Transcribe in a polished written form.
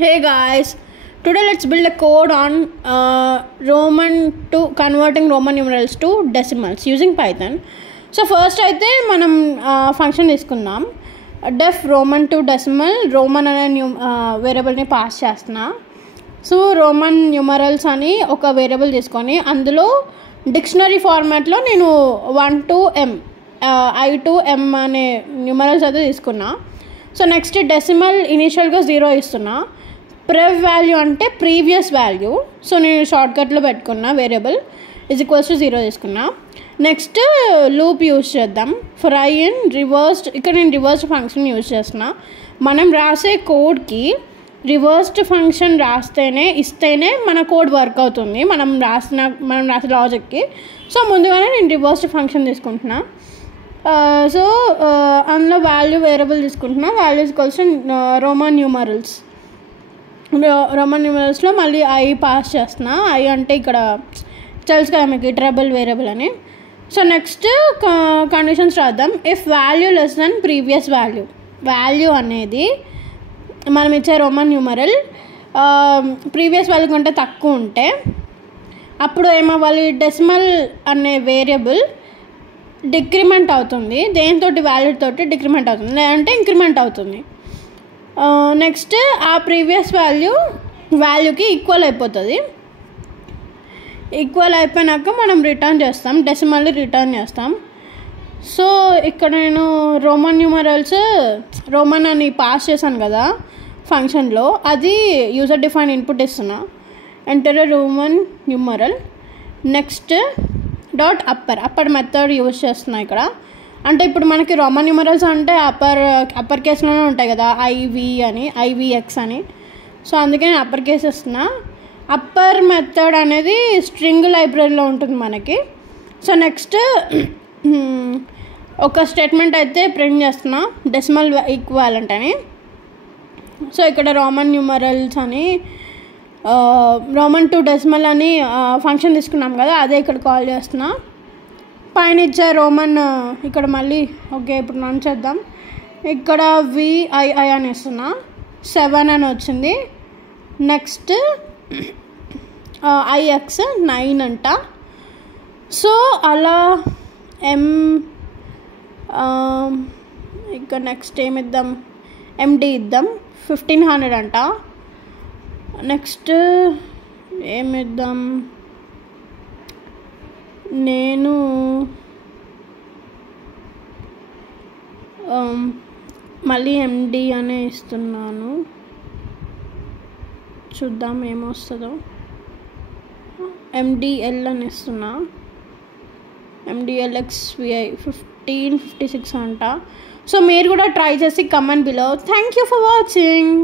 Hey guys, today let's build a code on converting Roman numerals to decimals using Python. So first అయితే మనం function తీసుకుందాం. def roman to decimal roman అనే వేరియబుల్ని pass చేస్తున్నా. So Roman numerals అని ఒక variable తీసుకొని అందులో డిక్షనరీ ఫార్మాట్లో నేను 1 to m I to m అనే న్యూమరల్స్ అయితే తీసుకున్నా. సో నెక్స్ట్ డెసిమల్ ఇనీషియల్గా 0 ఇస్తున్నా. ప్రెవ్ వాల్యూ అంటే ప్రీవియస్ వాల్యూ. సో నేను షార్ట్కట్లో పెట్టుకున్నా వేరియబుల్ =0 తీసుకున్నా. నెక్స్ట్ లూప్ యూజ్ చేద్దాం. ఫర్ ఐ ఇన్ రివర్స్డ్, ఇక్కడ నేను రివర్స్డ్ ఫంక్షన్ యూజ్ చేస్తున్నా. మనం రాసే కోడ్కి రివర్స్డ్ ఫంక్షన్ ఇస్తేనే మన కోడ్ వర్క్ అవుతుంది, మనం రాసే లాజిక్కి. సో ముందుగానే నేను రివర్స్డ్ ఫంక్షన్ తీసుకుంటున్నా. సో అందులో వాల్యూ వేరియబుల్ తీసుకుంటున్నా. వాల్యూస్ కోసం రోమన్ న్యూమరల్స్లో మళ్ళీ ఐ పాస్ చేస్తున్నా. ఐ అంటే ఇక్కడ తెలుసు కదా మీకు ట్రబుల్ వేరియబుల్ అని. సో నెక్స్ట్ కండిషన్స్ రాద్దాం. If value less than previous value అనేది మనం ఇచ్చే రోమన్ న్యూమరల్ ప్రీవియస్ వాల్యూ కంటే తక్కువ ఉంటే అప్పుడు ఏమవ్వాలి, డెసిమల్ అనే వేరియబుల్ డిక్రిమెంట్ అవుతుంది. దేనితోటి వాల్యూ తోటి డిక్రిమెంట్ అవుతుంది, లేదంటే ఇంక్రిమెంట్ అవుతుంది. నెక్స్ట్ ఆ ప్రీవియస్ వాల్యూకి ఈక్వల్ అయిపోతుంది. ఈక్వల్ అయిపోయినాక మనం రిటర్న్ చేస్తాం, డెసిమల్ని రిటర్న్ చేస్తాం. సో ఇక్కడ నేను రోమన్ అని పాస్ చేశాను కదా ఫంక్షన్లో, అది యూజర్ డిఫైన్ ఇన్పుట్ ఇస్తున్నా. Enter Roman numeral. Next dot upper method use చేస్తున్నా ఇక్కడ. అంటే ఇప్పుడు మనకి రోమన్ న్యూమరల్స్ అంటే అప్పర్ కేస్లోనే ఉంటాయి కదా, IVX అని. సో అందుకే నేను అప్పర్ కేస్ ఇస్తున్నా. అప్పర్ మెథడ్ అనేది స్ట్రింగ్ లైబ్రరీలో ఉంటుంది మనకి. సో నెక్స్ట్ ఒక స్టేట్మెంట్ అయితే ప్రింట్ చేస్తున్నా, డెసిమల్ ఈక్వాలెంట్ అని. సో ఇక్కడ రోమన్ న్యూమరల్స్ అని రోమన్ టు డెసిమల్ అని ఫంక్షన్ తీసుకున్నాం కదా, అదే ఇక్కడ కాల్ చేస్తున్నా. పైన ఇచ్చే రోమన్ ఇక్కడ మళ్ళీ ఓకే ఇప్పుడు రన్ చేద్దాం. ఇక్కడ VII అని ఇస్తున్నా, 7 అని వచ్చింది. నెక్స్ట్ IX 9 అంట. సో అలా ఇక్కడ నెక్స్ట్ ఏమిద్దాం, MD ఇద్దాం. 1500 అంట. నెక్స్ట్ ఏమిద్దాం, నేను మళ్ళీ MD అనే ఇస్తున్నాను. చూద్దాం ఏమొస్తుందో. MDL అని ఇస్తున్నా. MDLXVI 1556 అంట. సో మీరు కూడా ట్రై చేసి comment below. Thank you for watching.